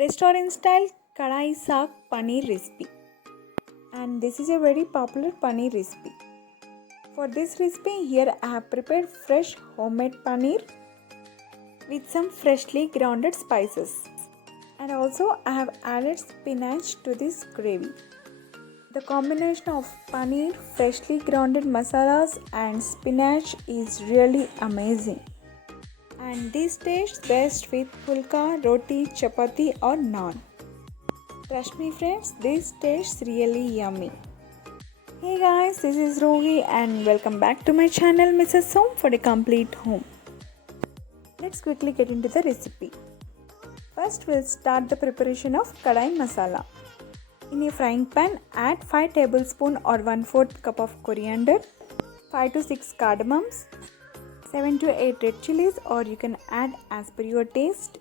restaurant style kadai saag paneer recipe, and this is a very popular paneer recipe. For this recipe here I have prepared fresh homemade paneer with some freshly grounded spices, and also I have added spinach to this gravy. The combination of paneer, freshly grounded masalas and spinach is really amazing. And this tastes best with pulka, roti, chapati or naan. Trust me friends, this tastes really yummy. Hey guys, this is Rogi and welcome back to my channel Mrs. Home for a complete home. Let's quickly get into the recipe. First we'll start the preparation of kadai masala. In a frying pan, add 5 tablespoons or 1/4 cup of coriander, 5 to 6 cardamoms, 7 to 8 red chilies or you can add as per your taste,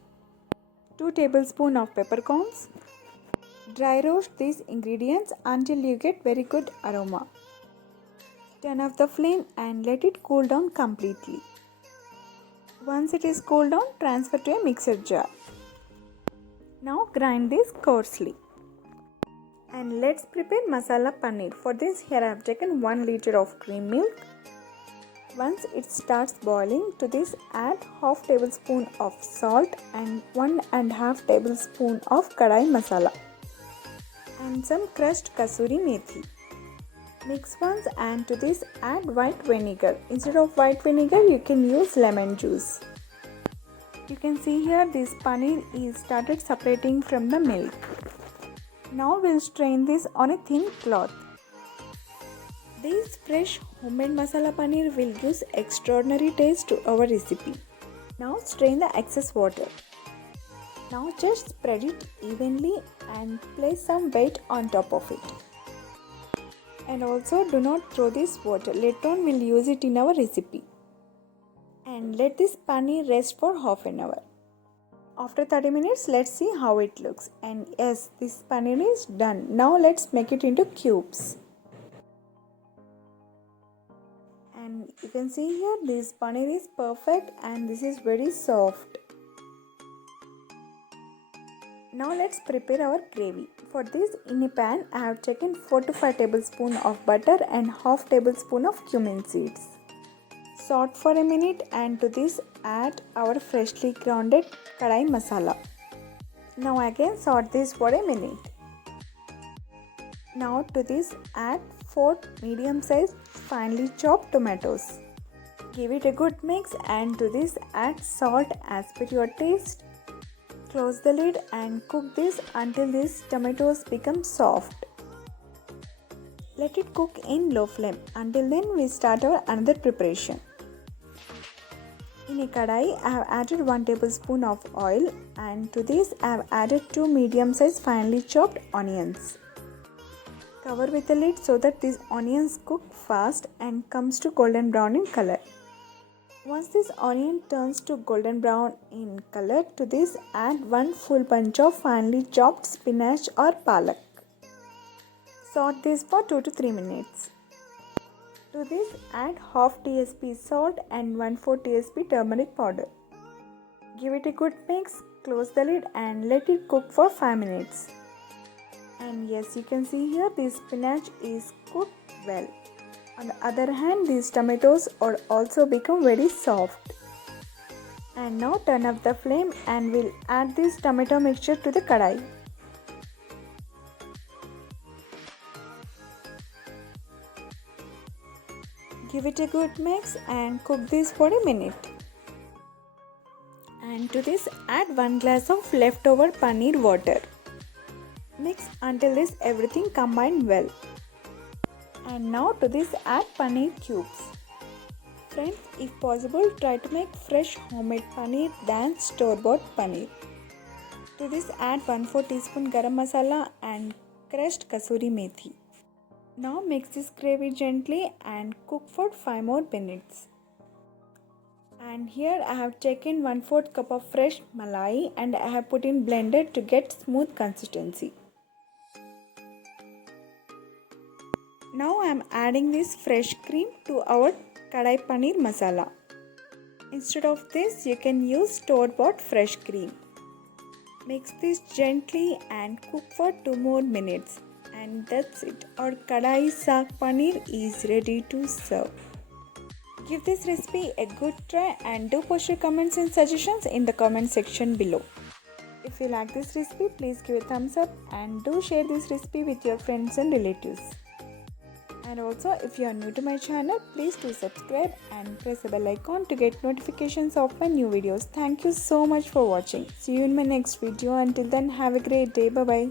2 tablespoons of peppercorns. Dry roast these ingredients until you get very good aroma. Turn off the flame and let it cool down completely. Once it is cooled down, transfer to a mixer jar. Now grind this coarsely. And let's prepare masala paneer. For this here I have taken 1 liter of cream milk. Once it starts boiling, to this add half tablespoon of salt and 1.5 tablespoon of kadai masala and some crushed kasuri methi. Mix once and to this add white vinegar. Instead of white vinegar you can use lemon juice. You can see here this paneer is started separating from the milk. Now we'll strain this on a thin cloth. This fresh homemade masala paneer will give extraordinary taste to our recipe. Now strain the excess water. Now just spread it evenly and place some weight on top of it. And also do not throw this water. Later on we'll use it in our recipe. And let this paneer rest for half an hour. After 30 minutes, let's see how it looks. And yes, this paneer is done. Now let's make it into cubes. And you can see here this paneer is perfect and this is very soft. Now let's prepare our gravy. For this in a pan I have taken 4 to 5 tablespoons of butter and half tablespoon of cumin seeds. Saute for a minute and to this add our freshly grounded kadai masala. Now again saute this for a minute. Now to this add 4 medium sized finely chopped tomatoes. Give it a good mix and to this add salt as per your taste. Close the lid and cook this until these tomatoes become soft. Let it cook in low flame. Until then we start our another preparation. In a kadai I have added 1 tablespoon of oil and to this I have added 2 medium sized finely chopped onions. Cover with a lid so that these onions cook fast and comes to golden brown in color. Once this onion turns to golden brown in color, to this add 1 full bunch of finely chopped spinach or palak. Saute this for 2 to 3 minutes. To this add half tsp salt and 1/4 tsp turmeric powder. Give it a good mix, close the lid and let it cook for 5 minutes. And yes, you can see here this spinach is cooked well. On the other hand, these tomatoes are also become very soft. And now turn up the flame and we'll add this tomato mixture to the kadai. Give it a good mix and cook this for a minute. And to this add 1 glass of leftover paneer water. Mix until this everything combine well. And now to this add paneer cubes. Friends, if possible try to make fresh homemade paneer than store-bought paneer. To this add 1/4 teaspoon garam masala and crushed kasuri methi. Now mix this gravy gently and cook for 5 more minutes. And here I have taken 1/4 cup of fresh malai and I have put in blender to get smooth consistency. Now I am adding this fresh cream to our kadai paneer masala. Instead of this you can use store-bought fresh cream. Mix this gently and cook for 2 more minutes. And that's it. Our kadai saag paneer is ready to serve. Give this recipe a good try and do post your comments and suggestions in the comment section below. If you like this recipe, please give a thumbs up and do share this recipe with your friends and relatives. And also, if you are new to my channel, please do subscribe and press the bell icon to get notifications of my new videos. Thank you so much for watching. See you in my next video. Until then, have a great day. Bye bye.